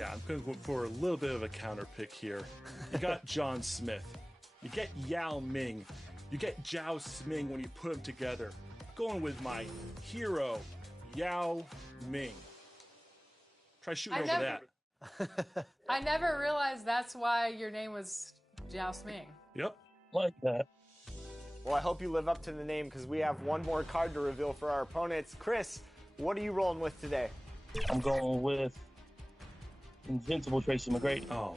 Yeah, I'm going to go for a little bit of a counter pick here. You got John Smith. You get Yao Ming. You get Zhao Sming when you put them together. Going with my hero, Yao Ming. Try shooting over that. I never realized that's why your name was Zhao Sming. Yep. Like that. Well, I hope you live up to the name because we have one more card to reveal for our opponents. Chris, what are you rolling with today? I'm going with Invincible Tracy McGrady. Oh.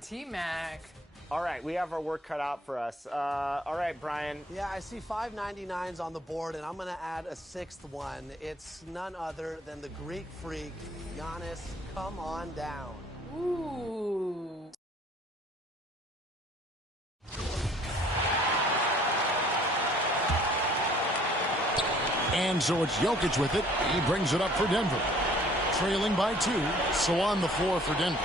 T-Mac. All right, we have our work cut out for us. All right, Brian. Yeah, I see 5 99s on the board, and I'm going to add a 6th one. It's none other than the Greek freak, Giannis. Come on down. Ooh. And so it's Jokic with it. He brings it up for Denver. Trailing by 2, so on the floor for Denver.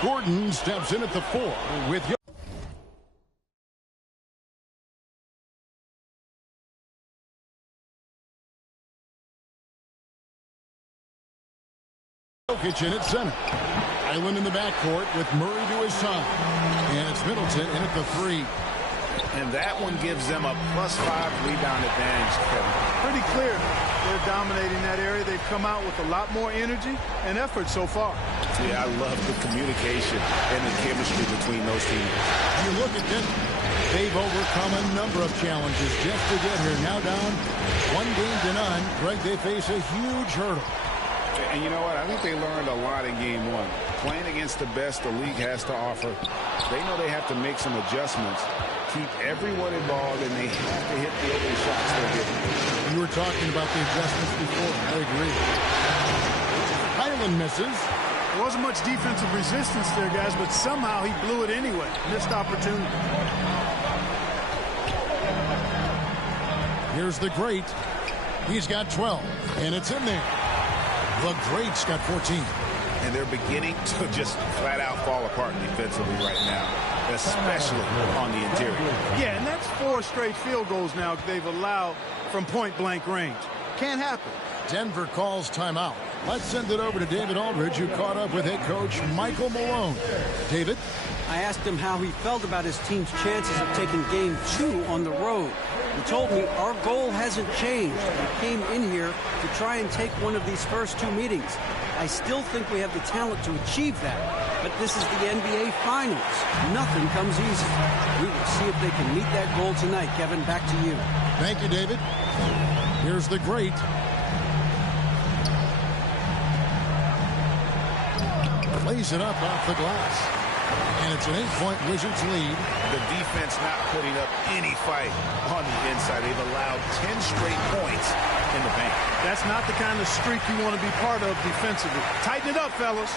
Gordon steps in at the 4 with Jokic in at center. Island in the backcourt with Murray to his side. And it's Middleton in at the 3. And that one gives them a +5 rebound advantage, Kevin. Pretty clear. They're dominating that area. They've come out with a lot more energy and effort so far. Yeah, I love the communication and the chemistry between those teams. You look at Denver. They've overcome a number of challenges just to get here. Now down 1-0. Greg, they face a huge hurdle. And you know what? I think they learned a lot in game 1. Playing against the best the league has to offer, they know they have to make some adjustments, keep everyone involved, and they have to hit the open shots they're getting. You were talking about the adjustments before. I agree. Highland misses. There wasn't much defensive resistance there, guys, but somehow he blew it anyway. Missed opportunity. Here's the Great. He's got 12, and it's in there. The Great's got 14. And they're beginning to just flat out fall apart defensively right now, especially on the interior. Yeah, and that's 4 straight field goals now they've allowed from point-blank range. Can't happen. Denver calls timeout. Let's send it over to David Aldridge, who caught up with head coach Michael Malone. David? I asked him how he felt about his team's chances of taking game 2 on the road. He told me our goal hasn't changed. We came in here to try and take one of these first 2 meetings. I still think we have the talent to achieve that. But this is the NBA Finals. Nothing comes easy. We will see if they can meet that goal tonight. Kevin, back to you. Thank you, David. Here's the Great. Lays it up off the glass. And it's an 8-point Wizards lead. The defense not putting up any fight on the inside. They've allowed 10 straight points in the paint. That's not the kind of streak you want to be part of defensively. Tighten it up, fellas.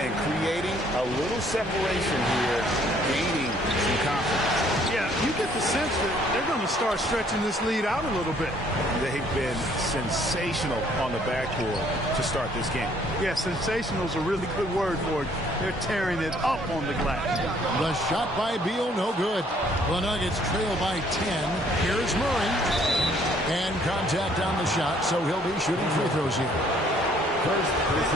And creating a little separation here, gaining some confidence. Yeah, you get the sense that they're going to start stretching this lead out a little bit. They've been sensational on the backboard to start this game. Yeah, sensational is a really good word for it. They're tearing it up on the glass. The shot by Beal, no good. The Nuggets trail by 10. Here's Murray. And contact on the shot, so he'll be shooting free throws here.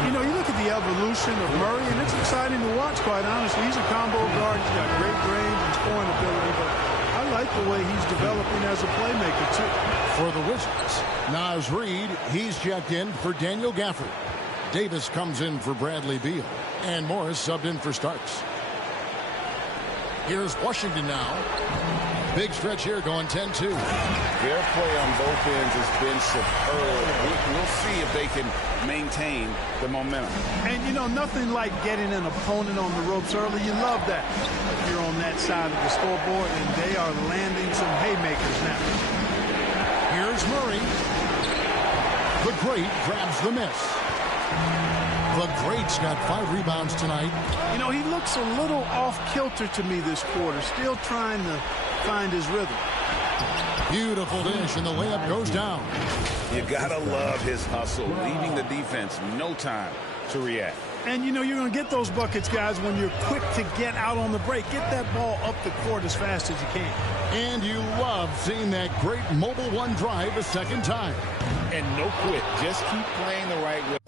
You know, you look at the evolution of Murray, and it's exciting to watch, quite honestly. He's a combo guard. He's got great range and scoring ability, but I like the way he's developing as a playmaker, too. For the Wizards, Naz Reid, he's checked in for Daniel Gafford. Davis comes in for Bradley Beal. And Morris subbed in for Starks. Here's Washington now. Big stretch here going 10-2. Their play on both ends has been superb. We'll see if they can maintain the momentum. And, you know, nothing like getting an opponent on the ropes early. You love that. You're on that side of the scoreboard, and they are landing some haymakers now. Here's Murray. The Great grabs the miss. The Great's got 5 rebounds tonight. You know, he looks a little off-kilter to me this quarter, still trying to find his rhythm. Beautiful dish, and the layup goes down. You gotta love his hustle, leaving the defense no time to react. And, you know, you're going to get those buckets, guys, when you're quick to get out on the break. Get that ball up the court as fast as you can. And you love seeing that great Mobile One drive a second time. And no quit. Just keep playing the right way.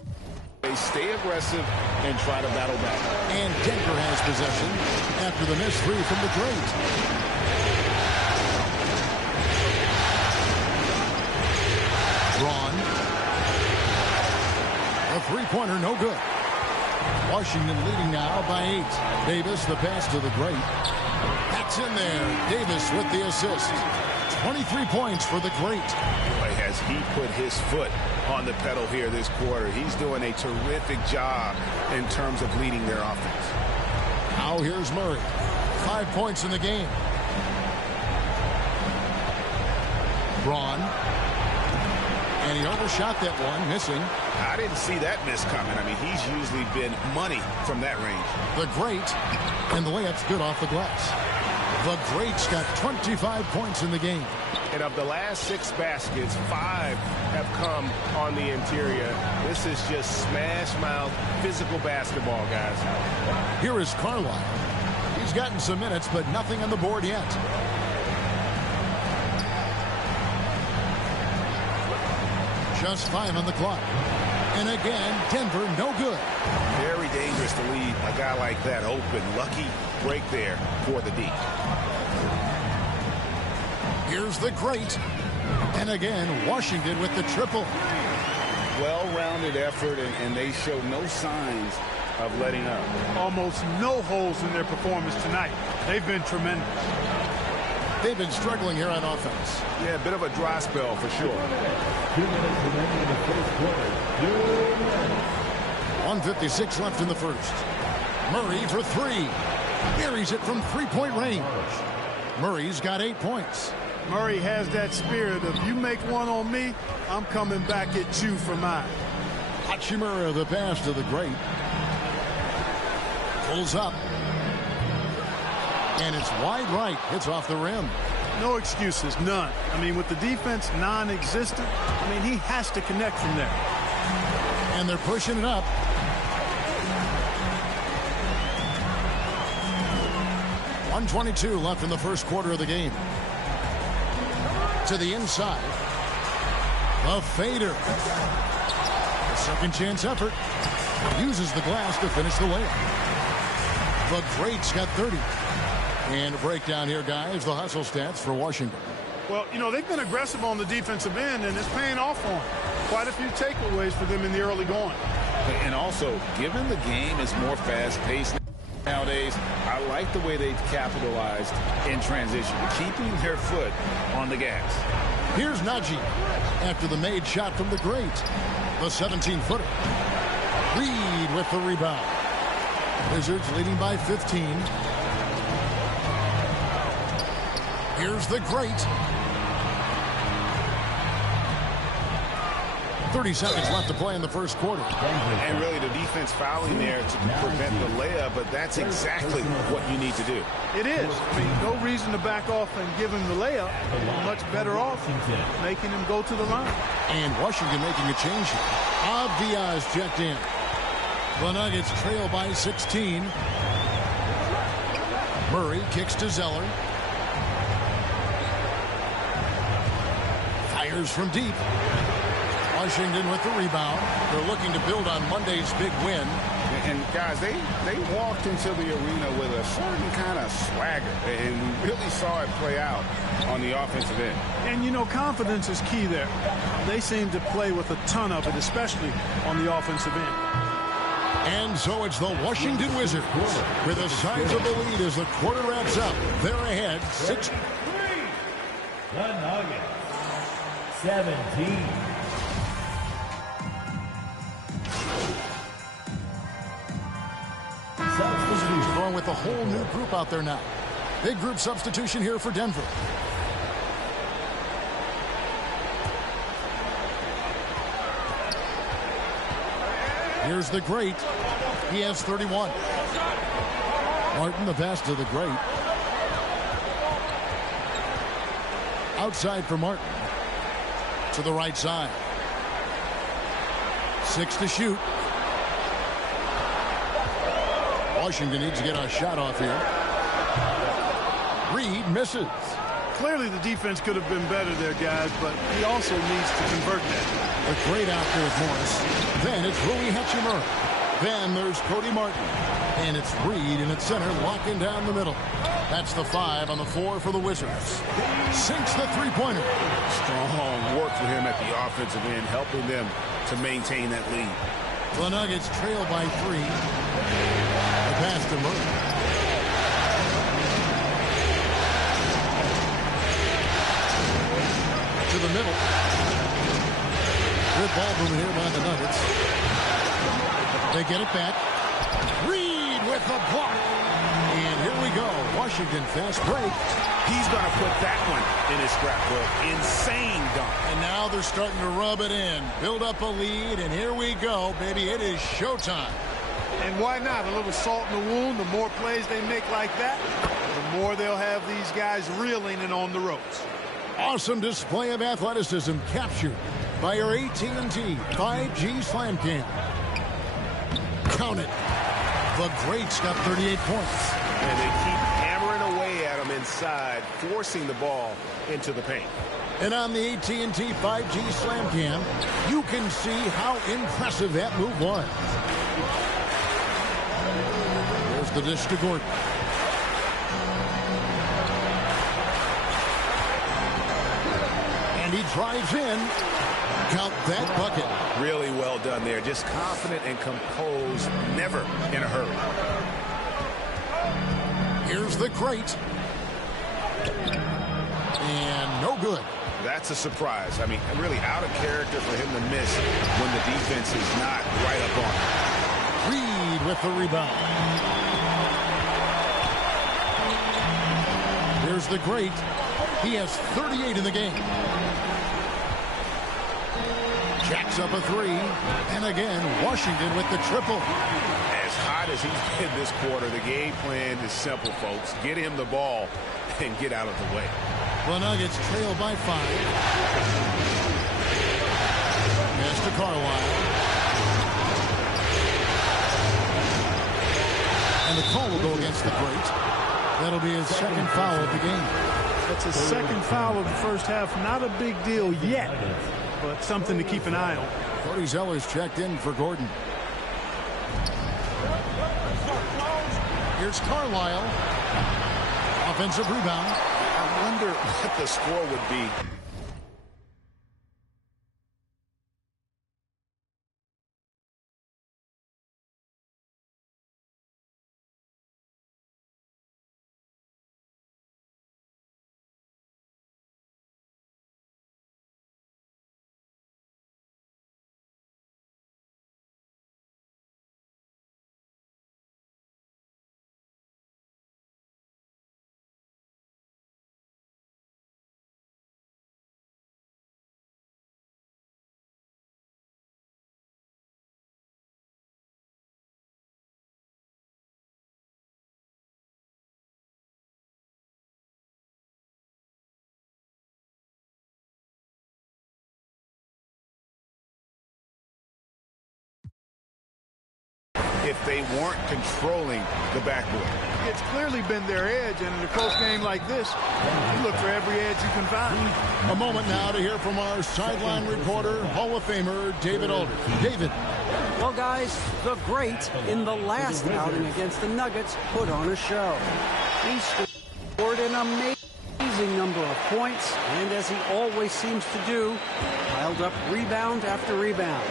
Stay stay aggressive and try to battle back. And Denver has possession after the missed three from the Great. Braun. A three-pointer, no good. Washington leading now by 8. Davis, the pass to the Great. That's in there. Davis with the assist. 23 points for the Great. Boy, has he put his foot on the pedal here this quarter. He's doing a terrific job in terms of leading their offense. Now here's Murray. 5 points in the game. Braun. And he overshot that one, missing. I didn't see that miss coming. I mean, he's usually been money from that range. The Great, and the layup's good off the glass. The Great's got 25 points in the game. And of the last 6 baskets, 5 have come on the interior. This is just smash mouth physical basketball, guys. Here is Carlisle. He's gotten some minutes, but nothing on the board yet. Just 5 on the clock. And again, Denver no good. Very dangerous to leave a guy like that open. Lucky break there for the D. Here's the Great. And again, Washington with the triple. Well-rounded effort, and they show no signs of letting up. Almost no holes in their performance tonight. They've been tremendous. They've been struggling here on offense. Yeah, a bit of a dry spell for sure. 2 minutes remaining in the first quarter. 1:56 left in the first. Murray for 3. Buries it from three-point range. Murray's got 8 points. Murray has that spirit of, you make one on me, I'm coming back at you for mine. Hachimura, the pass to the Great. Pulls up. And it's wide right. It's off the rim. No excuses, none. I mean, with the defense non-existent, I mean, he has to connect from there. And they're pushing it up. .122 left in the first quarter of the game. To the inside. A fader. A second chance effort. Uses the glass to finish the layup. The Great's got 30. And a breakdown here, guys. The hustle stats for Washington. Well, you know, they've been aggressive on the defensive end, and it's paying off for them. Quite a few takeaways for them in the early going. And also, given the game is more fast-paced nowadays, I like the way they've capitalized in transition, keeping their foot on the gas. Here's Najee after the made shot from the Great. The 17-footer. Reed with the rebound. Wizards leading by 15. Here's the Great. 30 seconds left to play in the first quarter. And really the defense fouling there to prevent the layup, but that's exactly what you need to do. It is. I mean, no reason to back off and give him the layup. Much better off making him go to the line. And Washington making a change here. Diaz checked in. The Nuggets trail by 16. Murray kicks to Zeller. Fires from deep. Washington with the rebound. They're looking to build on Monday's big win. And guys, they walked into the arena with a certain kind of swagger, and we really saw it play out on the offensive end. And you know, confidence is key there. They seem to play with a ton of it, especially on the offensive end. And so it's the Washington Wizards with a sizable lead as the quarter wraps up. They're ahead 6. The Nuggets 17. Wizards going with a whole new group out there now. Big group substitution here for Denver. Here's the Great. He has 31. Martin, the pass to the Great. Outside for Martin. To the right side. 6 to shoot. Washington needs to get a shot off here. Reed misses. Clearly the defense could have been better there, guys, but he also needs to convert that. A great out there with Morris. Then it's Rui Hachimura. Then there's Cody Martin. And it's Reed in at center, locking down the middle. That's the 5 on the 4 for the Wizards. Sinks the three-pointer. Strong work for him at the offensive end, helping them to maintain that lead. The Nuggets trail by 3. The pass to Murray. To the middle. Good ball movement here by the Nuggets. They get it back. Reed with the block. And here we go. Washington fast break. He's going to put that one in his scrapbook. Insane dunk. And now they're starting to rub it in. Build up a lead, and here we go, baby. It is showtime. And why not? A little salt in the wound. The more plays they make like that, the more they'll have these guys reeling and on the ropes. Awesome display of athleticism captured by our AT&T 5G Slam Cam. Count it. The greats got 38 points. And they keep hammering away at him inside, forcing the ball into the paint. And on the AT&T 5G Slam Cam, you can see how impressive that move was. There's the dish to Gordon. And he drives in. Count that bucket. Really well done there. Just confident and composed, never in a hurry. Here's the crate. And no good. That's a surprise. I mean, really out of character for him to miss when the defense is not right up on him. Reed with the rebound. Here's the great. He has 38 in the game. Jacks up a 3. And again, Washington with the triple. As hot as he's been this quarter, the game plan is simple, folks. Get him the ball and get out of the way. The Nuggets trail by 5. Pass to Carlisle. And the call will go against the great. That'll be his second foul of the game. That's his second foul of the first half. Not a big deal yet, but something to keep an eye on. Cody Zeller's checked in for Gordon. Here's Carlisle. Offensive rebound. I wonder what the score would be. If they weren't controlling the backboard. It's clearly been their edge, and in a close game like this, you look for every edge you can find. A moment now to hear from our sideline reporter, Hall of Famer David Aldridge. David. Well, guys, the great in the last outing against the Nuggets put on a show. He scored an amazing number of points, and as he always seems to do, piled up rebound after rebound.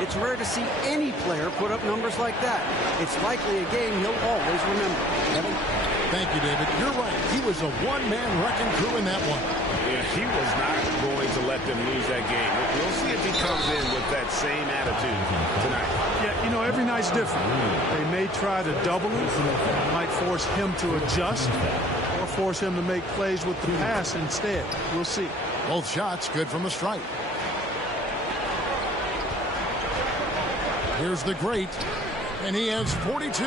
It's rare to see any player put up numbers like that. It's likely a game he'll always remember. Kevin? Thank you, David. You're right. He was a one-man wrecking crew in that one. Yeah, he was not going to let them lose that game. We'll see if he comes in with that same attitude tonight. Yeah, you know, every night's different. They may try to double him. Might force him to adjust or force him to make plays with the pass instead. We'll see. Both shots good from the stripe. Here's the great, and he has 42.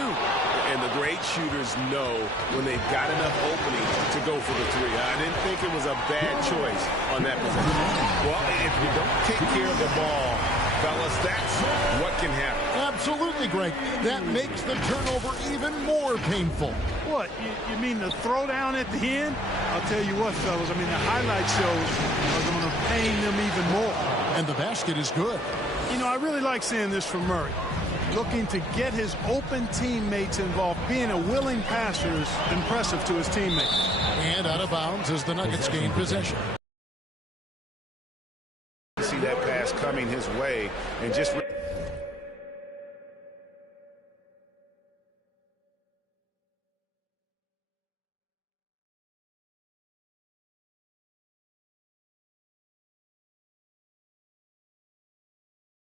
And the great shooters know when they've got enough opening to go for the 3. I didn't think it was a bad choice on that position. Well, if you don't take care of the ball, fellas, that's what can happen. Absolutely, Greg. That makes the turnover even more painful. What? You mean the throwdown at the end? I'll tell you what, fellas. I mean, the highlight shows are going to pain them even more. And the basket is good. You know, I really like seeing this from Murray. looking to get his open teammates involved. Being a willing passer is impressive to his teammates. And out of bounds as the Nuggets gain possession. See that pass coming his way and just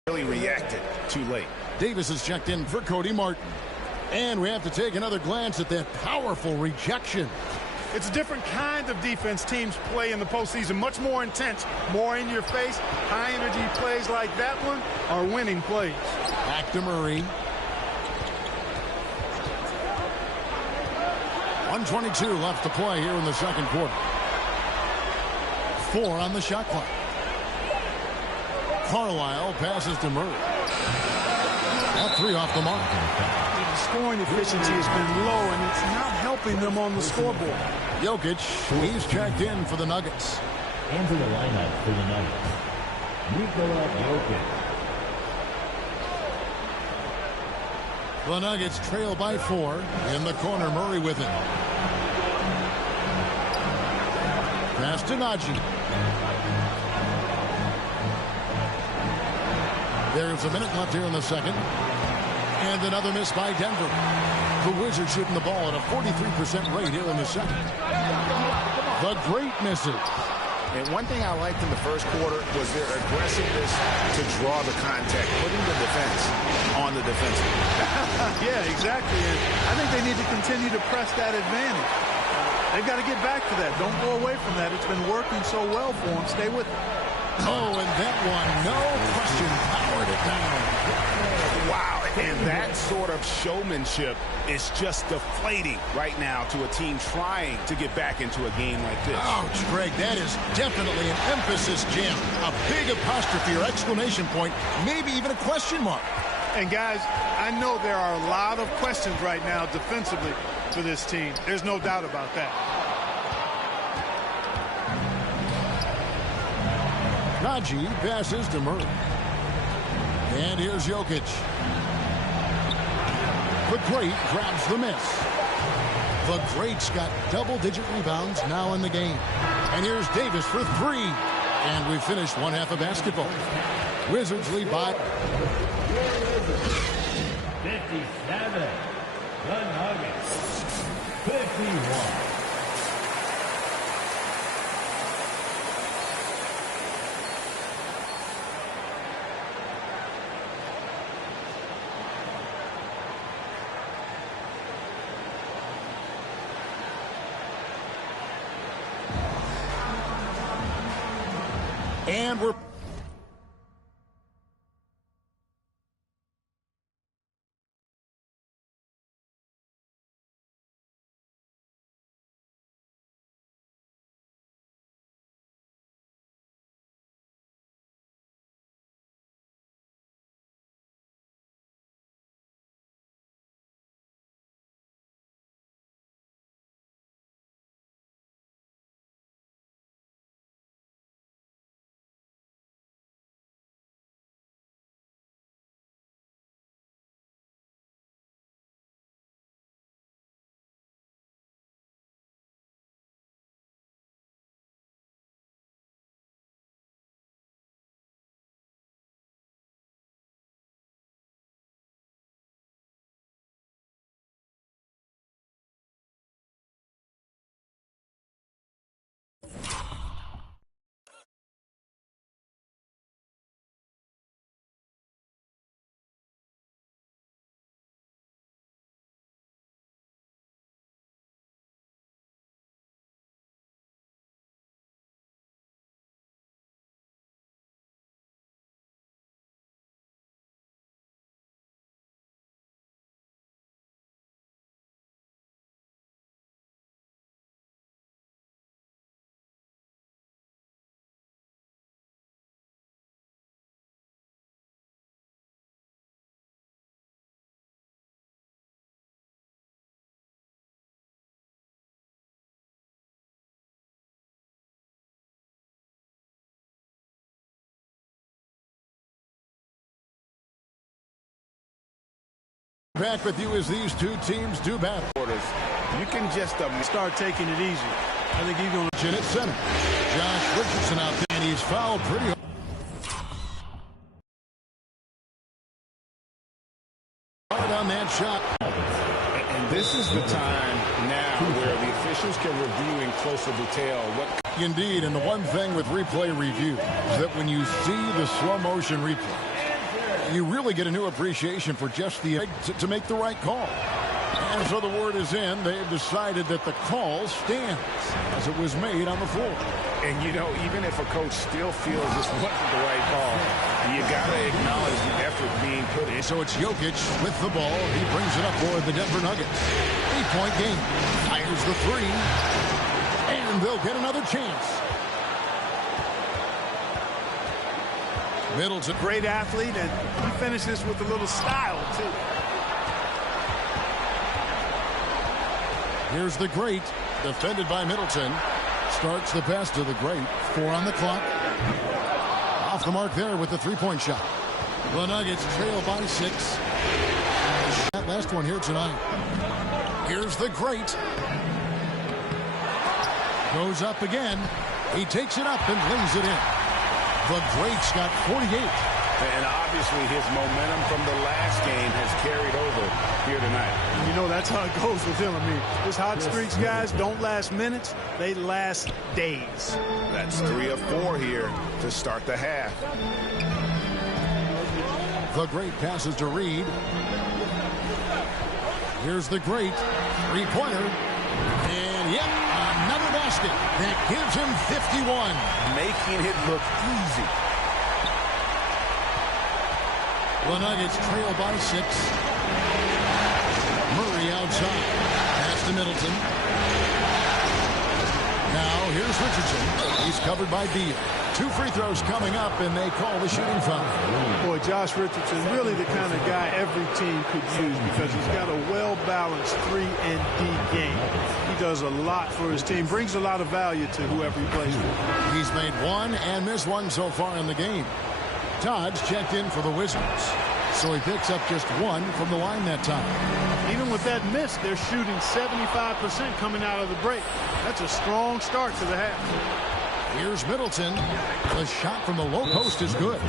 really reacted too late. Davis is checked in for Cody Martin. And we have to take another glance at that powerful rejection. It's a different kind of defense teams play in the postseason. Much more intense, more in your face. High energy plays like that one are winning plays. Back to Murray. 1:22 left to play here in the second quarter. 4 on the shot clock. Carlisle passes to Murray. That 3 off the mark. The scoring efficiency has been low, and it's not helping them on the scoreboard. Jokic, he's checked in for the Nuggets. Into the lineup for the Nuggets, Nikola Jokic. The Nuggets trail by 4. In the corner, Murray with it. Pass to Najee. There's a minute left here in the second. And another miss by Denver. The Wizards shooting the ball at a 43% rate here in the second. The great misses. And one thing I liked in the first quarter was their aggressiveness to draw the contact, putting the defense on the defensive. Yeah, exactly. And I think they need to continue to press that advantage. They've got to get back to that. Don't go away from that. It's been working so well for them. Stay with it. Oh, and that one, no question, powered it down. Wow, and that sort of showmanship is just deflating right now to a team trying to get back into a game like this. Ouch, Greg, that is definitely an emphasis jam. A big apostrophe or exclamation point, maybe even a question mark. And guys, I know there are a lot of questions right now defensively for this team. There's no doubt about that. Najee passes to Murray. And here's Jokic. The Great grabs the miss. The Great's got double-digit rebounds now in the game. And here's Davis for 3. And we finished one half of basketball. Wizards lead by 57. The Nuggets, 51. And we're Back with you as these two teams do battle. You can just start taking it easy. I think he's going to chin at center. Josh Richardson out there, and he's fouled pretty hard on that shot. And this is the time now where the officials can review in closer detail what. Indeed, and the one thing with replay review is that when you see the slow motion replay, you really get a new appreciation for just the to make the right call. And so the word is in. They've decided that the call stands as it was made on the floor. And, you know, even if a coach still feels this wasn't the right call, you got to acknowledge the effort being put in. So it's Jokic with the ball. He brings it up for the Denver Nuggets. 3-point game. Fires the three. And they'll get another chance. Middleton. great athlete, and he finishes with a little style, too. Here's the great, defended by Middleton. Starts the pass to the great. 4 on the clock. Off the mark there with the three-point shot. The Nuggets trail by 6. That last one here tonight. Here's the great. Goes up again. He takes it up and lays it in. The great's got 48. And obviously his momentum from the last game has carried over here tonight. And you know, that's how it goes with him. I mean, his hot streaks, guys, don't last minutes. They last days. That's 3 of 4 here to start the half. The great passes to Reed. Here's the great. Three-pointer. And, yep, another basket. That gives him 51. Making it look easy. The Nuggets trail by 6. Murray outside. Pass to Middleton. Now here's Richardson. He's covered by Beal. 2 free throws coming up, and they call the shooting foul. Boy, Josh Richardson, really the kind of guy every team could use because he's got a well-balanced 3 and D game. He does a lot for his team, brings a lot of value to whoever he plays with. He's made 1 and missed 1 so far in the game. Todd's checked in for the Wizards, so he picks up just 1 from the line that time. Even with that miss, they're shooting 75% coming out of the break. That's a strong start to the half. Here's Middleton. The shot from the low post is good.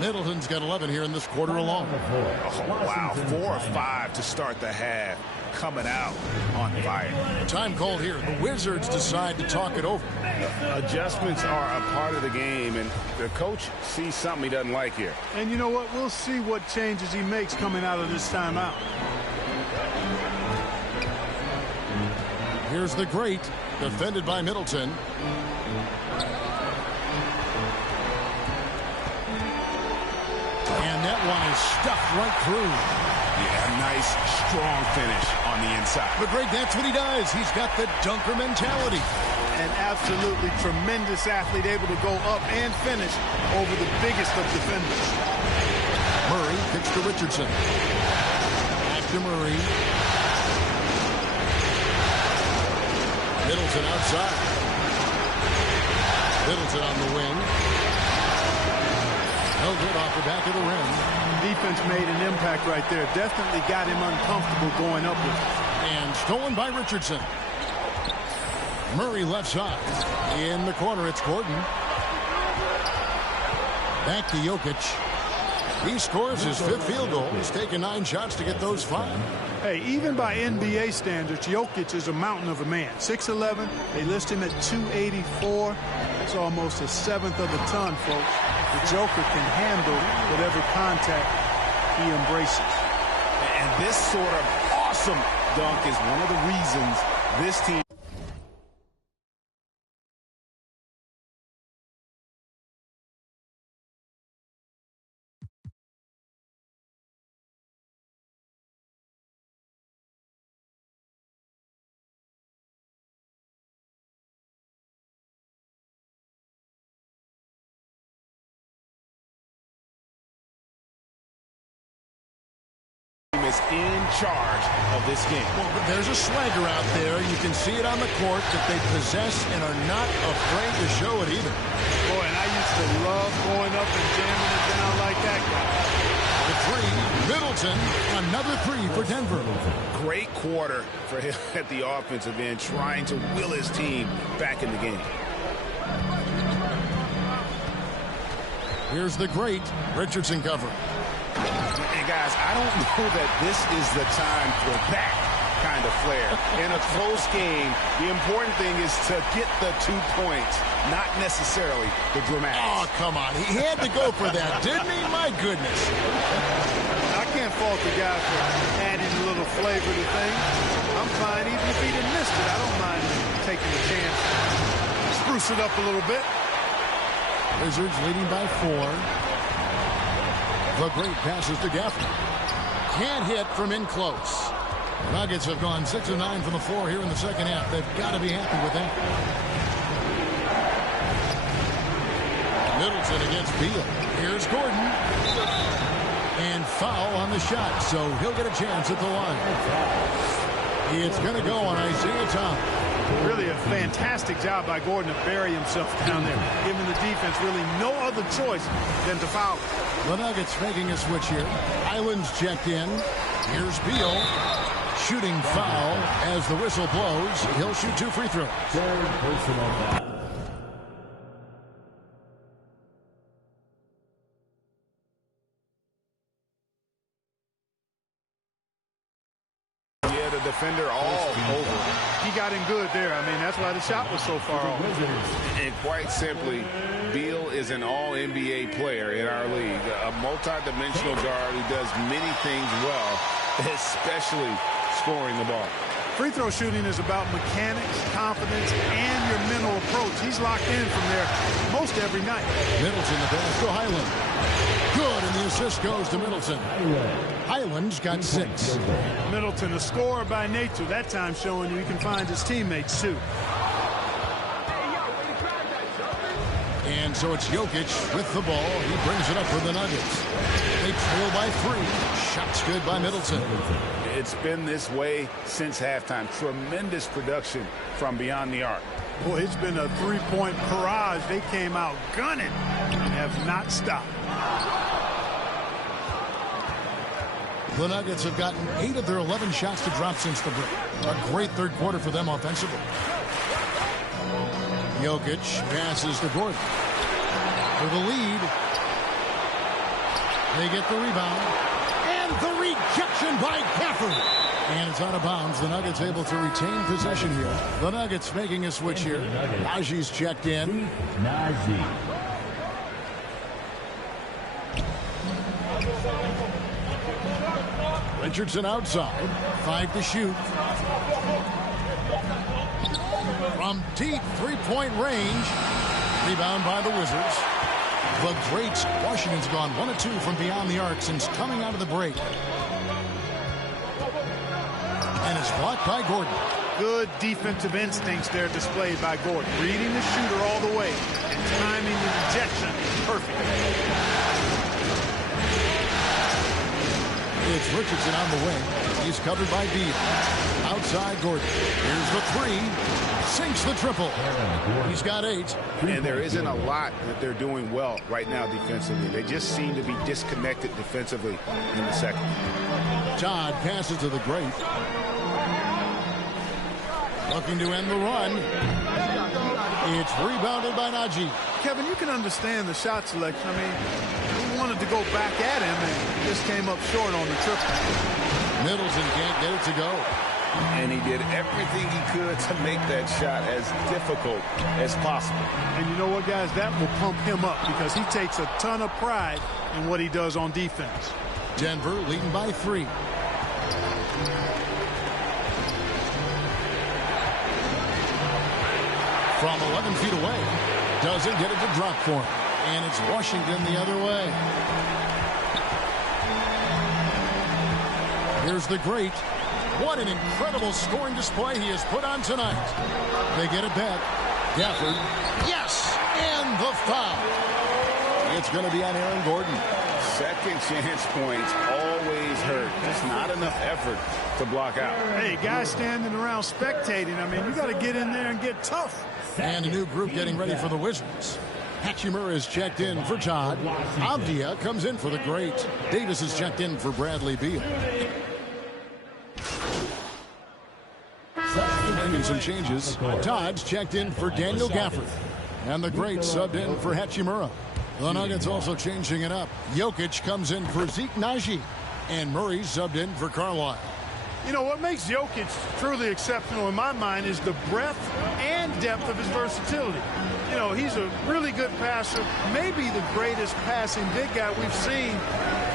Middleton's got 11 here in this quarter alone. Oh, wow, 4 of 5 to start the half. Coming out on fire. Time called here. The Wizards decide to talk it over. Adjustments are a part of the game, and the coach sees something he doesn't like here. And you know what? We'll see what changes he makes coming out of this timeout. Here's the great, defended by Middleton. And that one is stuffed right through. Yeah, nice, strong finish on the inside. But great, that's what he does. He's got the dunker mentality. An absolutely tremendous athlete, able to go up and finish over the biggest of defenders. Murray kicks to Richardson. Back to Murray. Middleton outside. Middleton on the wing. No good off the back of the rim. Defense made an impact right there. Definitely got him uncomfortable going up with it. And stolen by Richardson. Murray left side. In the corner, it's Gordon. Back to Jokic. He scores his 5th field goal. He's taken 9 shots to get those 5. Hey, even by NBA standards, Jokic is a mountain of a man. 6'11". They list him at 284. That's almost a 1/7 of a ton, folks. The Joker can handle whatever contact he embraces. And this sort of awesome dunk is one of the reasons this team. Is in charge of this game. Well, but there's a swagger out there. You can see it on the court that they possess and are not afraid to show it either. Boy, and I used to love going up and jamming it down like that guy. The 3 Middleton, another three for Denver. Great quarter for him at the offensive end, trying to will his team back in the game. Here's the great Richardson cover. And guys, I don't know that this is the time for that kind of flair. In a close game, the important thing is to get the 2 points, not necessarily the dramatics. Oh, come on. He had to go for that, didn't he? My goodness. I can't fault the guy for adding a little flavor to things. I'm fine. Even if he didn't miss it, I don't mind taking a chance. Spruce it up a little bit. Wizards leading by 4. The great passes to Gaffney. Can't hit from in close. The Nuggets have gone 6 of 9 from the floor here in the second half. They've got to be happy with that. Middleton against Beal. Here's Gordon. And foul on the shot, so he'll get a chance at the line. It's going to go on Isaiah Thomas. Really a fantastic job by Gordon to bury himself down there, giving the defense really no other choice than to foul. The Nuggets making a switch here. Island's checked in. Here's Beal. Shooting foul as the whistle blows. He'll shoot 2 free throws. Third personal foul. Yeah, the defender all over. He got in good there. I mean, that's why the shot was so far off. And quite simply, Beal is an all-NBA player in our league. A multi-dimensional guard who does many things well, especially scoring the ball. Free throw shooting is about mechanics, confidence, and your mental approach. He's locked in from there most every night. Middleton the pass to Highland. Good, and the assist goes to Middleton. Highland's got 6. Middleton, a scorer by nature, that time showing you he can find his teammates too. And so it's Jokic with the ball. He brings it up for the Nuggets. They trail by 3. Shots good by Middleton. It's been this way since halftime. Tremendous production from beyond the arc. Boy, it's been a three-point barrage. They came out gunning and have not stopped. The Nuggets have gotten 8 of their 11 shots to drop since the break. A great third quarter for them offensively. Jokic passes to Gordon. For the lead. They get the rebound. And the rejection by Gafford. And it's out of bounds. The Nuggets able to retain possession here. The Nuggets making a switch here. Najee's checked in. Najee. Richardson outside. 5 to shoot. From deep three-point range. Rebound by the Wizards. The greats. Washington's gone 1 of 2 from beyond the arc since coming out of the break. And it's blocked by Gordon. Good defensive instincts there displayed by Gordon. Reading the shooter all the way and timing the rejection perfectly. It's Richardson on the wing. He's covered by Beal. Outside Gordon. Here's the 3. Sinks the triple. He's got 8. And there isn't a lot that they're doing well right now defensively. They just seem to be disconnected defensively in the second. Todd passes to the great. Looking to end the run. It's rebounded by Najee. Kevin, you can understand the shot selection. I mean, he wanted to go back at him and just came up short on the triple. Middleton can't get it to go. And he did everything he could to make that shot as difficult as possible. And you know what, guys? That will pump him up because he takes a ton of pride in what he does on defense. Denver leading by 3. From 11 feet away. Doesn't get it to drop for him. And it's Washington the other way. Here's the great. What an incredible scoring display he has put on tonight. They get it back. Gafford. Yes! And the foul. It's going to be on Aaron Gordon. Second chance points always hurt. Just not enough effort to block out. Hey, guys standing around spectating. I mean, you got to get in there and get tough. And a new group getting ready for the Wizards. Hachimura is checked in for Todd. Avdia comes in for the great. Davis is checked in for Bradley Beal. Making some changes. Todd's checked in for Daniel Gafford. And the great subbed in for Hachimura. The Nuggets also changing it up. Jokic comes in for Zeke Naji. And Murray subbed in for Carlisle. You know, what makes Jokic truly exceptional in my mind is the breadth and depth of his versatility. You know, he's a really good passer, maybe the greatest passing big guy we've seen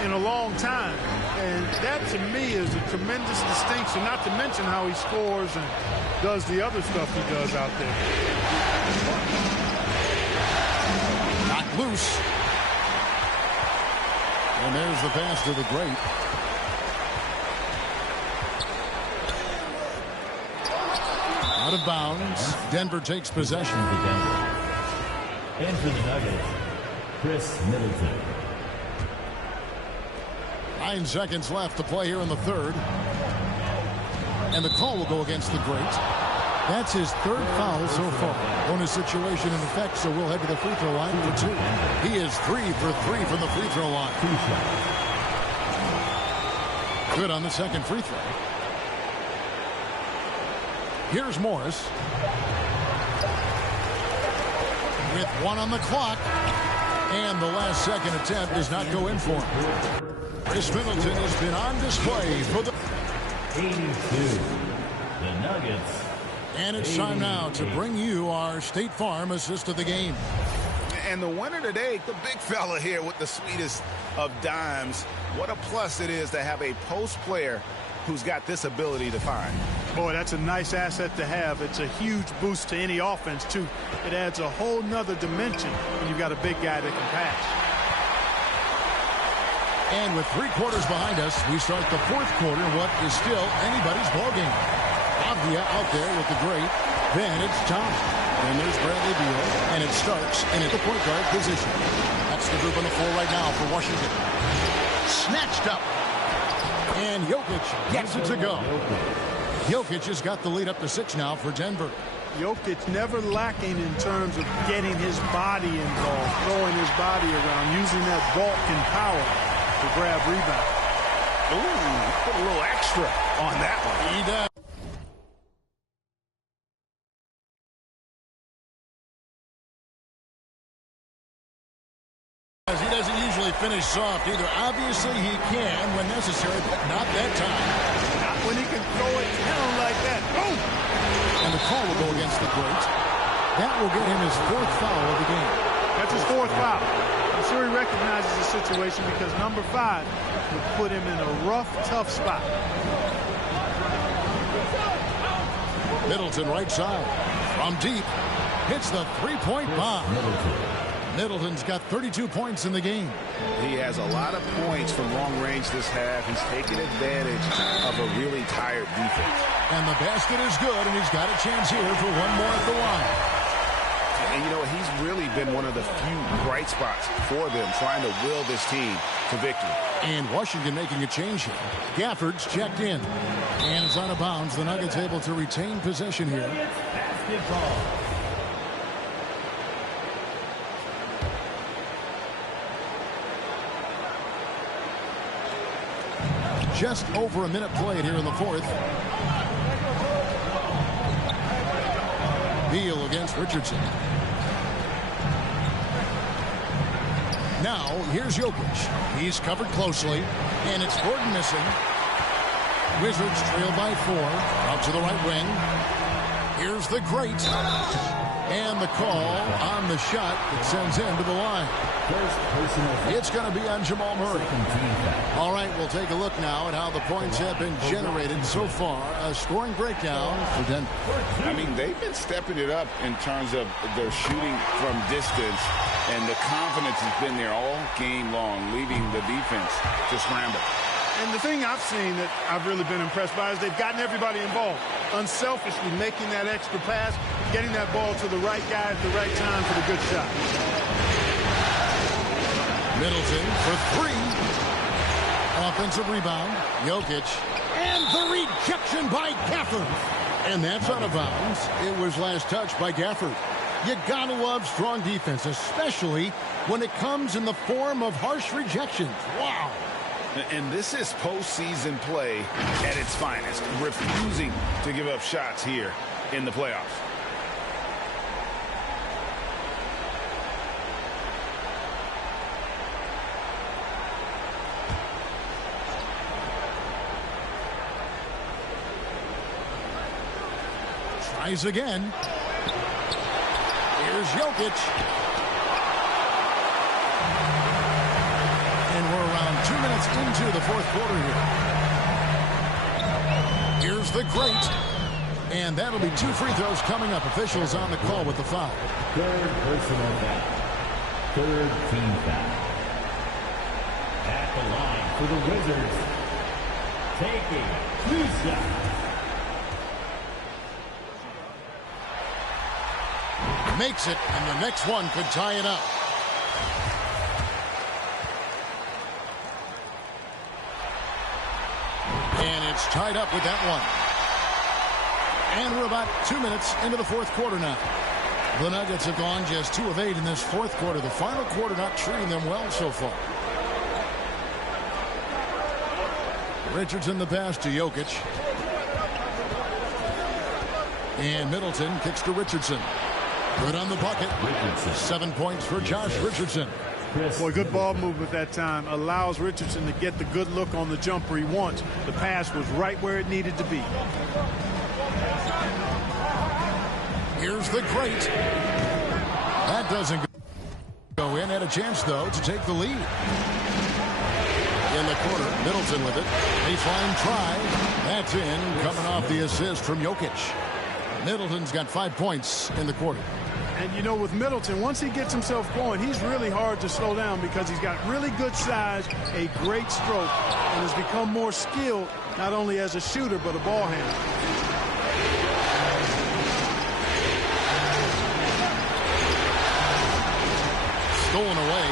in a long time. And that, to me, is a tremendous distinction, not to mention how he scores and does the other stuff he does out there. Not loose. And there's the pass to the great. Out of bounds. Denver takes possession. And for the Nuggets, Chris Middleton. 9 seconds left to play here in the third. And the call will go against the great. That's his third foul so far. Bonus situation in effect, so we'll head to the free throw line for 2. He is 3 for 3 from the free throw line. Good on the second free throw. Here's Morris. With 1 on the clock. And the last second attempt does not go in for him. Chris Middleton has been on display for the 82. The Nuggets. And it's time now to bring you our State Farm assist of the game. And the winner today, the big fella here with the sweetest of dimes. What a plus it is to have a post player who's got this ability to find. Boy, that's a nice asset to have. It's a huge boost to any offense, too. It adds a whole nother dimension when you've got a big guy that can pass. And with 3 quarters behind us, we start the fourth quarter in what is still anybody's ballgame. Avdia out there with the great. Then it's Tom. And there's Bradley Beal. And it starts in at the point guard position. That's the group on the floor right now for Washington. Snatched up. And Jokic gets it to go. Jokic has got the lead up to 6 now for Denver. Jokic never lacking in terms of getting his body involved, throwing his body around, using that bulk and power to grab rebound. Ooh, put a little extra on that one. He does. He doesn't usually finish soft either. Obviously he can when necessary, but not that time. Not when he can throw it down like that. Boom! And the call will go against the great. That will get him his 4th foul of the game. That's his 4th foul. I'm sure he recognizes the situation because number 5 would put him in a rough, tough spot. Middleton right side. From deep. Hits the 3-point bomb. Middleton's got 32 points in the game. He has a lot of points from long range this half. He's taking advantage of a really tired defense. And the basket is good, and he's got a chance here for one more at the line. And, you know, he's really been one of the few bright spots for them, trying to will this team to victory. And Washington making a change here. Gafford's checked in. And it's out of bounds. The Nuggets able to retain possession here. Basketball. Just over a minute played here in the fourth. Beal against Richardson. Now, here's Jokic. He's covered closely, and it's Gordon missing. Wizards trail by 4. Out to the right wing. Here's the great. And the call on the shot that sends him to the line. It's going to be on Jamal Murray. All right, we'll take a look now at how the points have been generated so far. A scoring breakdown for Denver. I mean, they've been stepping it up in terms of their shooting from distance, and the confidence has been there all game long, leaving the defense to scramble. And the thing I've seen that I've really been impressed by is they've gotten everybody involved. Unselfishly making that extra pass, getting that ball to the right guy at the right time for the good shot. Middleton for 3. Offensive rebound. Jokic. And the rejection by Gafford. And that's out of bounds. It was last touched by Gafford. You gotta love strong defense, especially when it comes in the form of harsh rejections. Wow. And this is postseason play at its finest, refusing to give up shots here in the playoffs. Tries again. Here's Jokic. And we're around 2 minutes into the fourth quarter here. Here's the great. And that'll be 2 free throws coming up. Officials on the call with the foul. Third personal foul. Third team foul. At the line for the Wizards. Taking 2 shots. Makes it, and the next one could tie it up. And it's tied up with that one. And we're about 2 minutes into the fourth quarter now. The Nuggets have gone just 2 of 8 in this fourth quarter. The final quarter not treating them well so far. Richardson the pass to Jokic. And Middleton kicks to Richardson. Good on the bucket. 7 points for Josh Richardson. Boy, good ball movement that time. Allows Richardson to get the good look on the jumper he wants. The pass was right where it needed to be. Here's the great. That doesn't go in. Had a chance, though, to take the lead. In the corner, Middleton with it. Baseline try. That's in. Coming off the assist from Jokic. Middleton's got 5 points in the quarter. And, you know, with Middleton, once he gets himself going, he's really hard to slow down because he's got really good size, a great stroke, and has become more skilled, not only as a shooter, but a ball handler. Stolen away.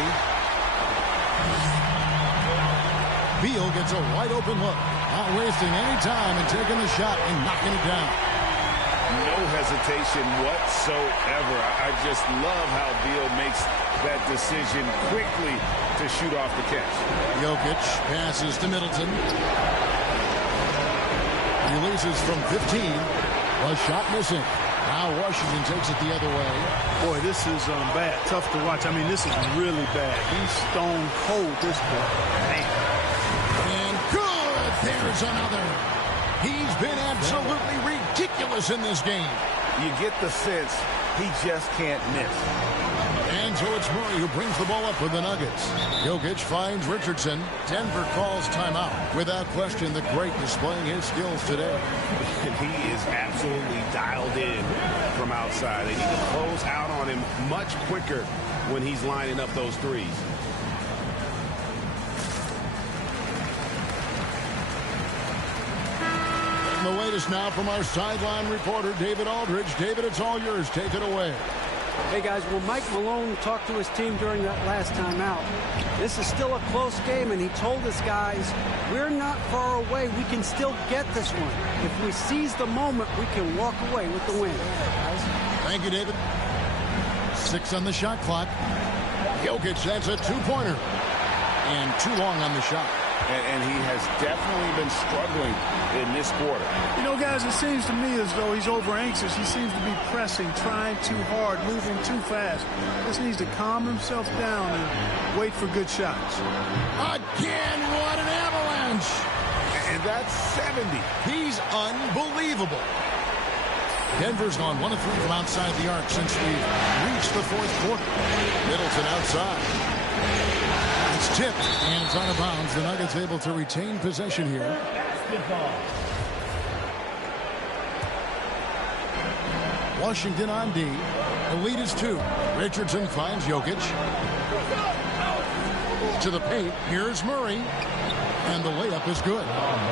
Beal gets a wide open look. Not wasting any time and taking the shot and knocking it down. No hesitation whatsoever. I just love how Beal makes that decision quickly to shoot off the catch. Jokic passes to Middleton. Releases from 15. A shot missing. Now Washington takes it the other way. Boy, this is bad. Tough to watch. I mean, this is really bad. He's stone cold this point. Man. And good. There's another. He's been absolutely ridiculous in this game. You get the sense he just can't miss. And so it's Murray who brings the ball up for the Nuggets. Jokic finds Richardson. Denver calls timeout. Without question, the great displaying his skills today. He is absolutely dialed in from outside. They need to close out on him much quicker when he's lining up those threes. The latest now from our sideline reporter, David Aldridge. David, it's all yours. Take it away. Hey, guys, well, Mike Malone talked to his team during that last time out. This is still a close game, and he told us guys, we're not far away. We can still get this one. If we seize the moment, we can walk away with the win. Thank you, David. 6 on the shot clock. Jokic, that's a 2-pointer. And too long on the shot. And he has definitely been struggling in this quarter. You know, guys, it seems to me as though he's over anxious. He seems to be pressing, trying too hard, moving too fast. Just needs to calm himself down and wait for good shots. Again, what an avalanche. And that's 70. He's unbelievable. Denver's gone 1 of 3 from outside the arc since we've reached the fourth quarter. Middleton outside. It's tipped, and it's out of bounds. The Nuggets able to retain possession here. Basketball. Washington on D. The lead is 2. Richardson finds Jokic. To the paint. Here's Murray. And the layup is good.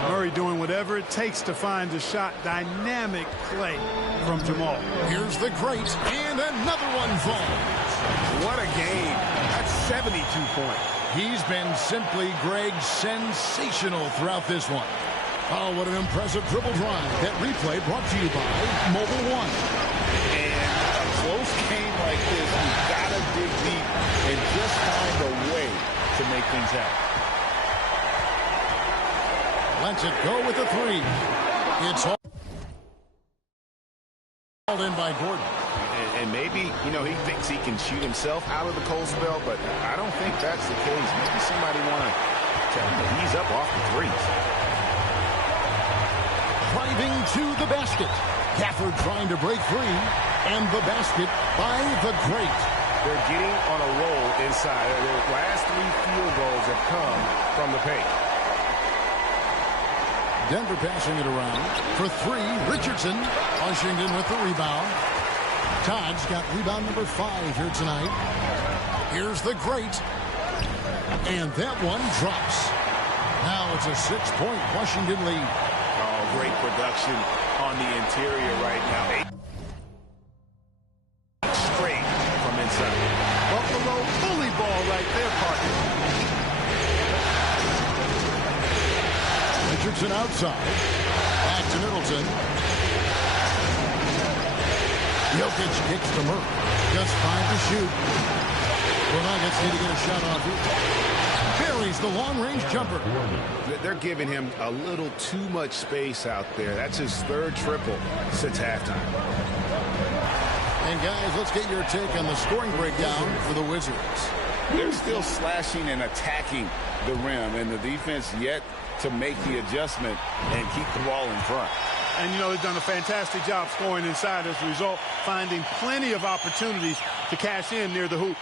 Murray doing whatever it takes to find the shot. Dynamic play from Jamal. Here's the great. And another one falls. What a game. That's 72 points. He's been simply, Greg, sensational throughout this one. Oh, what an impressive dribble drive. That replay brought to you by Mobile One. And a close game like this, you've got to dig deep and just find a way to make things happen. Lets it go with the three. It's all in by Gordon. And maybe, you know, he thinks he can shoot himself out of the cold spell, but I don't think that's the case. Maybe somebody want to tell him to ease up off the threes. Driving to the basket. Gafford trying to break free. And the basket by the great. They're getting on a roll inside. Their last 3 field goals have come from the paint. Denver passing it around for 3. Richardson. Washington with the rebound. Todd's got rebound number 5 here tonight. Here's the great. And that one drops. Now it's a 6-point Washington lead. Oh, great production on the interior right now. 8 straight from inside. Buffalo bully ball right there, partner. Richardson outside. Back to Middleton. Jokic kicks to Murray. Just 5 to shoot. The Nuggets need to get a shot off it. Buries the long-range jumper. They're giving him a little too much space out there. That's his 3rd triple since halftime. And guys, let's get your take on the scoring breakdown for the Wizards. They're still slashing and attacking the rim, and the defense yet to make the adjustment and keep the ball in front. And, you know, they've done a fantastic job scoring inside as a result, finding plenty of opportunities to cash in near the hoop.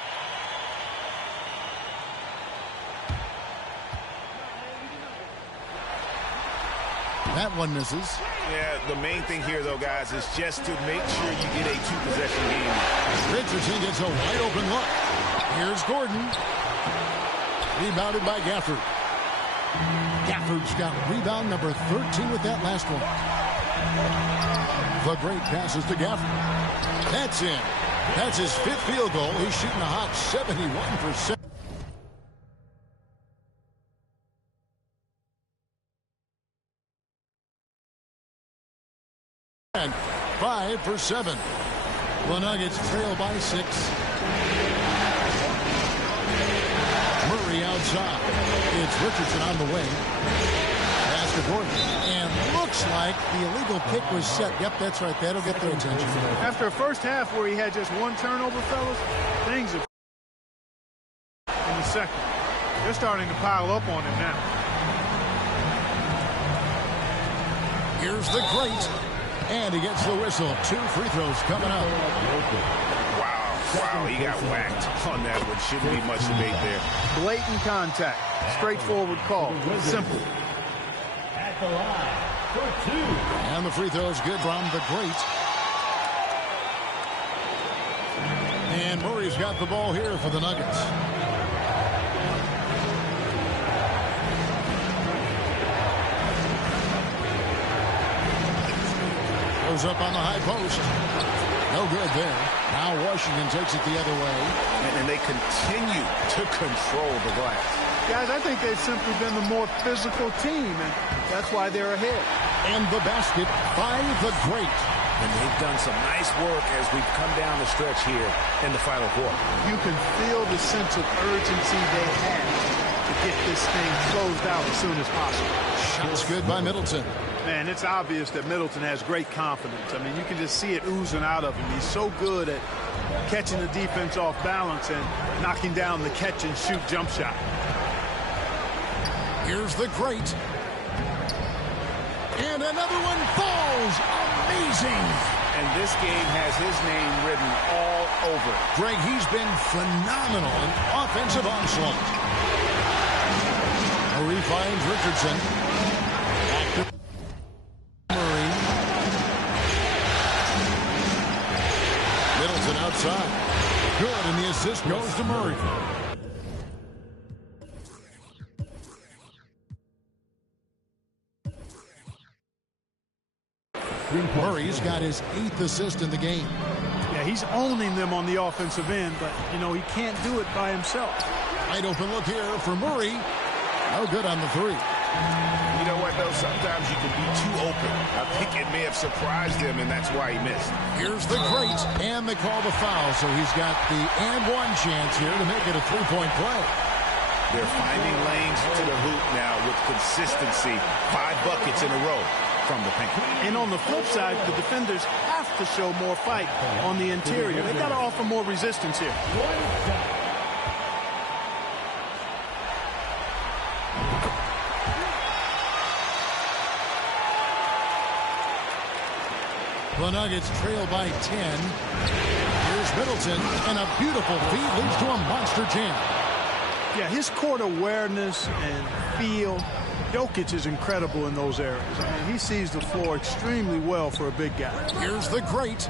That one misses. Yeah, the main thing here, though, guys, is just to make sure you get a 2-possession game. Richardson gets a wide open look. Here's Gordon. Rebounded by Gafford. Gafford's got rebound number 13 with that last one. The great passes to Gafford. That's in. That's his 5th field goal. He's shooting a hot 71%. And 5 for 7. The Nuggets trail by 6. Murray outside. It's Richardson on the wing. Pass to Gordon. And looks like the illegal kick was set. Yep, that's right. That'll get their attention. After a first half where he had just 1 turnover, fellas, things are in the second. They're starting to pile up on him now. Here's the great. And he gets the whistle. 2 free throws coming up. Wow, he got whacked on that one. Shouldn't be much debate there. Blatant contact. Straightforward call. Simple. At the line for 2. And the free throw is good from the great. And Murray's got the ball here for the Nuggets. Goes up on the high post. No good there. Now Washington takes it the other way. And they continue to control the glass. Guys, I think they've simply been the more physical team, and that's why they're ahead. And the basket by the great. And they've done some nice work as we've come down the stretch here in the final quarter. You can feel the sense of urgency they have to get this thing closed out as soon as possible. Shots good by Middleton. Man, it's obvious that Middleton has great confidence. I mean, you can just see it oozing out of him. He's so good at catching the defense off balance and knocking down the catch-and-shoot jump shot. Here's the great. And another one falls. Amazing. And this game has his name written all over. Greg, he's been phenomenal in offensive onslaught. Murray finds Richardson. Back to Murray. Middleton outside. Good, and the assist goes to Murray. Murray's got his 8th assist in the game. Yeah, he's owning them on the offensive end, but, you know, he can't do it by himself. Wide open look here for Murray. No good on the 3. You know what? what, though? Sometimes you can be too open. I think it may have surprised him, and that's why he missed. Here's the great, and they call the foul, so he's got the and one chance here to make it a three-point play. They're finding lanes to the hoop now with consistency. 5 buckets in a row from the paint. And on the flip side, the defenders have to show more fight on the interior. They got to offer more resistance here. The Nuggets trail by 10. Here's Middleton, and a beautiful feed leads to a monster jam. Yeah, his court awareness and feel, Jokic is incredible in those areas. I mean, he sees the floor extremely well for a big guy. Here's the great.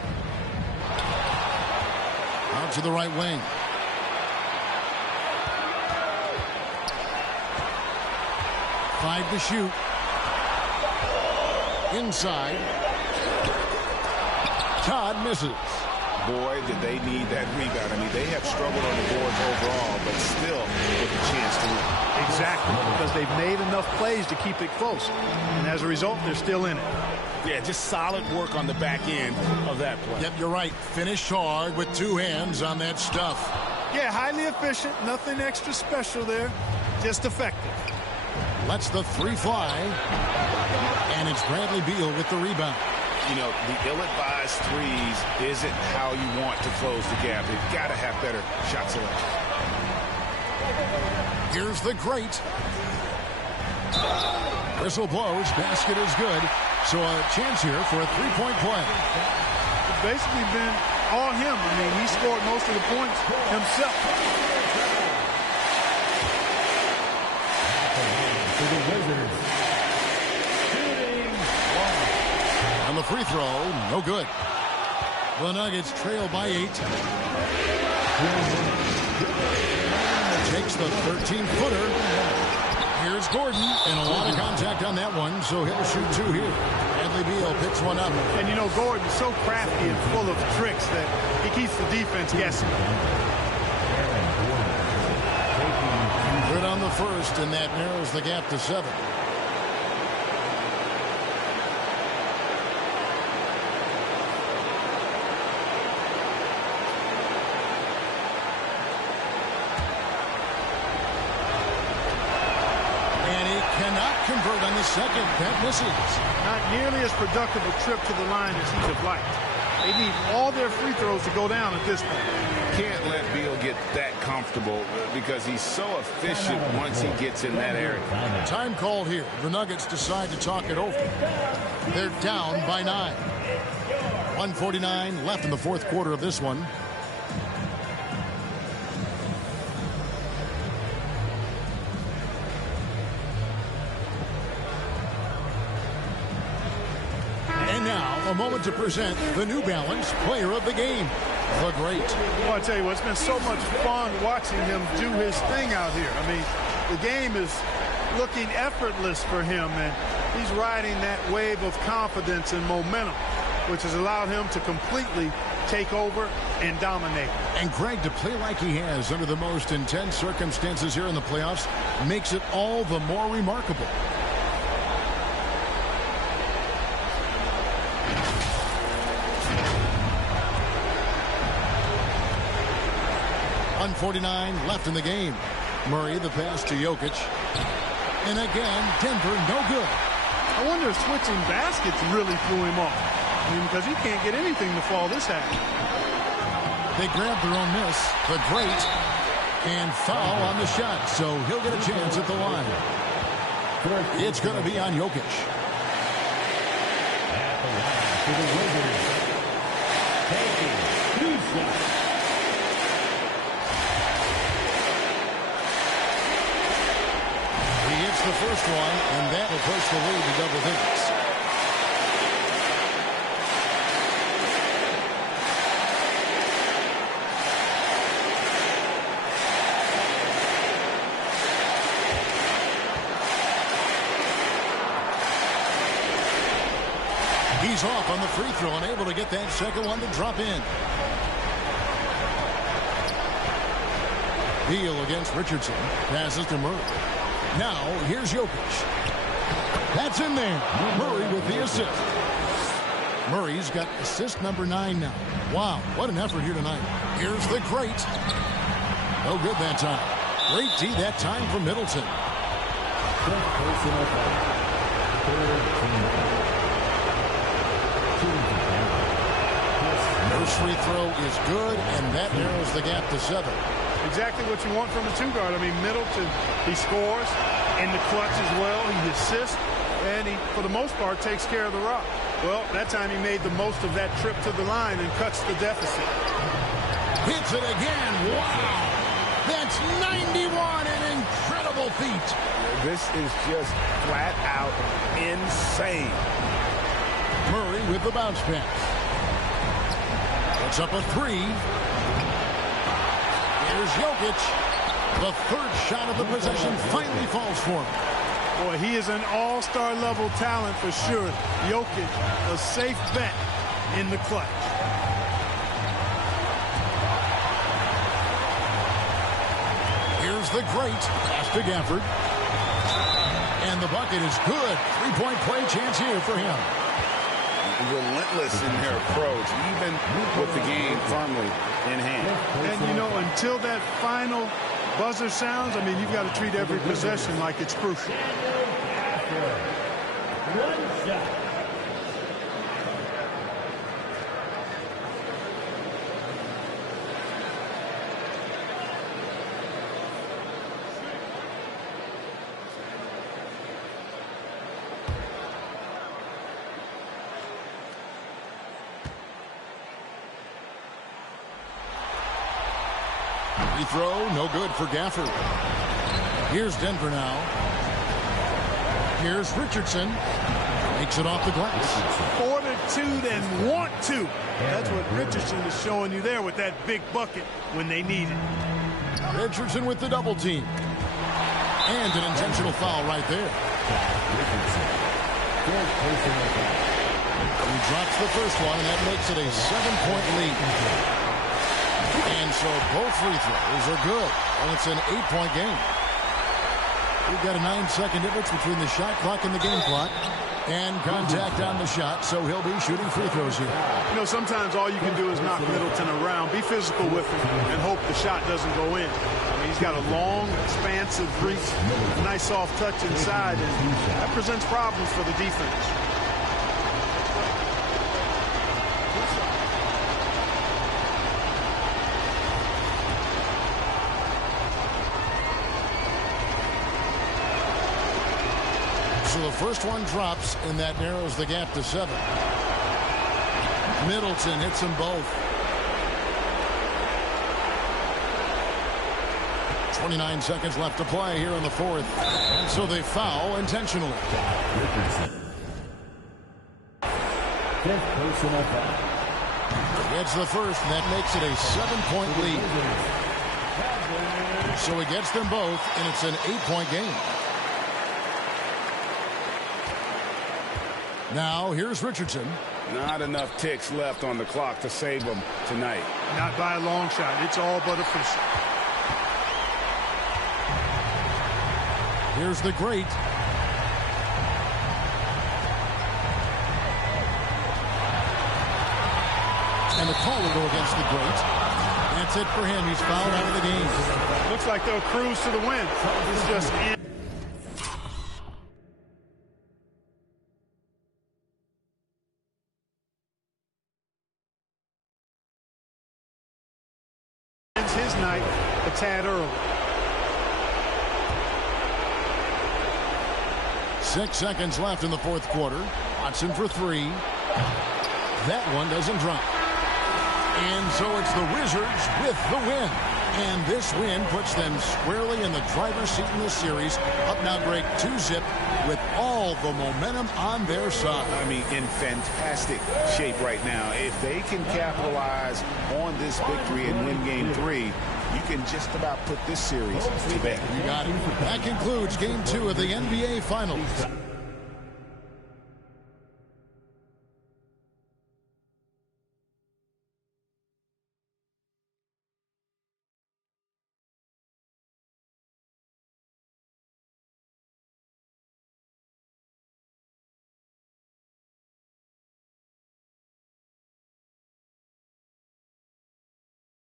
Out to the right wing. Five to shoot. Inside. Todd misses. Boy, did they need that rebound. I mean, they have struggled on the boards overall, but still with a chance to win. Exactly, because they've made enough plays to keep it close. And as a result, they're still in it. Yeah, just solid work on the back end of that play. Yep, you're right. Finished hard with 2 hands on that stuff. Yeah, highly efficient. Nothing extra special there. Just effective. Lets the 3 fly. And it's Bradley Beal with the rebound. You know, the ill-advised threes isn't how you want to close the gap. They've got to have better shot selection. Here's the great. Whistle blows. Basket is good. So a chance here for a 3-point play. It's basically been all him. I mean, he scored most of the points himself. For the Wizards. On the free throw, no good. The Nuggets trail by 8. Takes the 13-footer. Here's Gordon, and a lot of contact on that one, so he'll shoot 2 here. Bradley Beal picks one up. And you know, Gordon's so crafty and full of tricks that he keeps the defense guessing. Good on the first, and that narrows the gap to 7. Convert on the second. That misses. Not nearly as productive a trip to the line as he'd have liked. They need all their free throws to go down at this point. Can't let Beal get that comfortable because he's so efficient once he gets in that area. Time called here. The Nuggets decide to talk it over. They're down by 9. 1:49 left in the fourth quarter of this one. A moment to present the New Balance Player of the Game, the great. Well, I tell you what, it's been so much fun watching him do his thing out here. I mean, the game is looking effortless for him, and he's riding that wave of confidence and momentum, which has allowed him to completely take over and dominate. And Greg, to play like he has under the most intense circumstances here in the playoffs makes it all the more remarkable. 1:49 left in the game. Murray, the pass to Jokic. And again, Denver, no good. I wonder if switching baskets really threw him off. I mean, because he can't get anything to fall this half. They grabbed their own miss. The great. And foul on the shot. So he'll get a chance at the line. It's going to be on Jokic. At the line for the Wizards. Taking 2 shots. He hits the first one, and that will push the lead to double digits. He's off on the free throw and able to get that second one to drop in. Beal against Richardson. Passes to Murray. Now, here's Jokic. That's in there. Murray with the assist. Murray's got assist number 9 now. Wow, what an effort here tonight. Here's the great. No good that time. Great D that time from Middleton. First free throw is good, and that narrows the gap to 7. Exactly what you want from a 2-guard. I mean, Middleton, he scores in the clutch as well. He assists, and he, for the most part, takes care of the rock. Well, that time he made the most of that trip to the line and cuts the deficit. Hits it again. Wow. That's 91, an incredible feat. This is just flat out insane. Murray with the bounce pass. Puts up a 3. Here's Jokic. The third shot of the possession finally falls for him. Boy, he is an all-star level talent for sure. Jokic, a safe bet in the clutch. Here's the great pass to Gafford. And the bucket is good. 3-point play chance here for him. Relentless in their approach, even with the game firmly in hand. And, you know, until that final buzzer sounds, I mean, you've got to treat every possession like it's crucial. One shot. Free throw, no good for Gafford. Here's Denver now. Here's Richardson. Makes it off the glass. Fortitude and want to. That's what Richardson is showing you there with that big bucket when they need it. Richardson with the double team. And an intentional foul right there. He drops the first one, and that makes it a 7-point lead. And so both free throws are good. And it's an 8-point game. We've got a 9-second difference between the shot clock and the game clock. And contact on the shot, so he'll be shooting free throws here. You know, sometimes all you can do is knock Middleton around, be physical with him, and hope the shot doesn't go in. I mean, he's got a long, expansive reach, nice soft touch inside, and that presents problems for the defense. So the first one drops, and that narrows the gap to 7. Middleton hits them both. 29 seconds left to play here in the fourth. And so they foul intentionally. Fifth personal foul. Gets the first, and that makes it a 7-point lead. So he gets them both, and it's an 8-point game. Now, here's Richardson. Not enough ticks left on the clock to save them tonight. Not by a long shot. It's all but official. Here's the great. And the call will go against the great. That's it for him. He's fouled out of the game. Looks like they'll cruise to the win. It's just in. His night a tad early. 6 seconds left in the fourth quarter. Watson for 3. That one doesn't drop. And so it's the Wizards with the win. And this win puts them squarely in the driver's seat in this series. Up now, Greg, 2-zip with all the momentum on their side. I mean, in fantastic shape right now. If they can capitalize on this victory and win game 3, you can just about put this series to bed. You got it. That concludes game 2 of the NBA Finals.